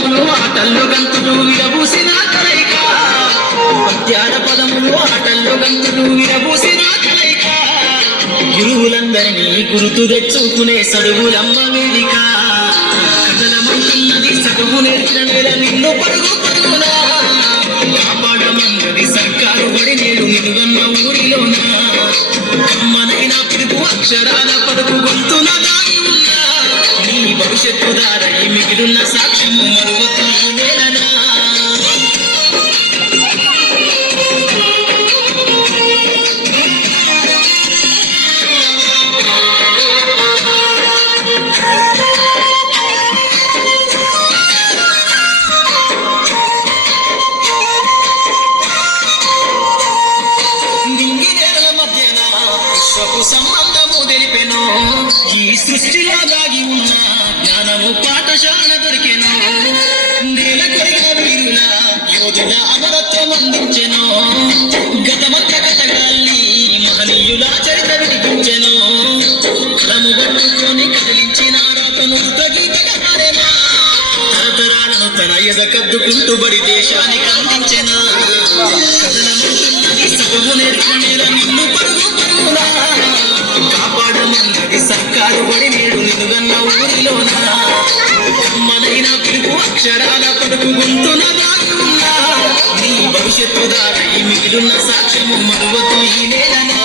పదములు ఆటల్లో గంతులు విరబూసిన కలయిక పద్యాల పదములు ఆటల్లో గంతులు విరబూసిన కలయిక గురువులందరినీ గుర్తు తెచ్చుకునే సడువులమ్మ వేదిక కథలమంటున్నది సడువు నేర్చిన వేళ నిన్ను పడుగు పడుగునా కాపాడమన్నది సర్కారు బడి నేడు నిలువన్న ఊరిలోనా అమ్మనైనా పిలుపు అక్షరాల పలుకు గొంతున దాగి ఉన్నా నీ భవిష్యత్తు దారై మిగిలిన సాక్ష్యము మరువతూ నేలనా సంబంధము తెలిపెను ఈ సృష్టిలో దాగి ఉన్న జ్ఞానము పాఠశాల దొరికెను నేల కొరిగిన వీరుల యోధుల అమరత్వం అందించెను గతమంత కథగాల్ని మహనీయుల చరిత్ర వినిపించెను కలము పట్టుకొని కదిలించిన రాతను గీతగా మారేనా తరతరాలను తన ఎద కద్దుకుంటూ బడి దేశానికి అందించెన కథనముంటున్నది సగువు నేర్చిన నిన్ను పరుగు పరుగునా కాపాడమన్నది సర్కారు బడి నేడు నిలుగన్న ఊరిలోనా మనైనా పిలుపు అక్షరాల పలుకు గొంతున దాగి ఉన్నా నీ భవిష్యత్తు దారై మిగిలిన సాక్ష్యము మరువతూ ఈ నేలనా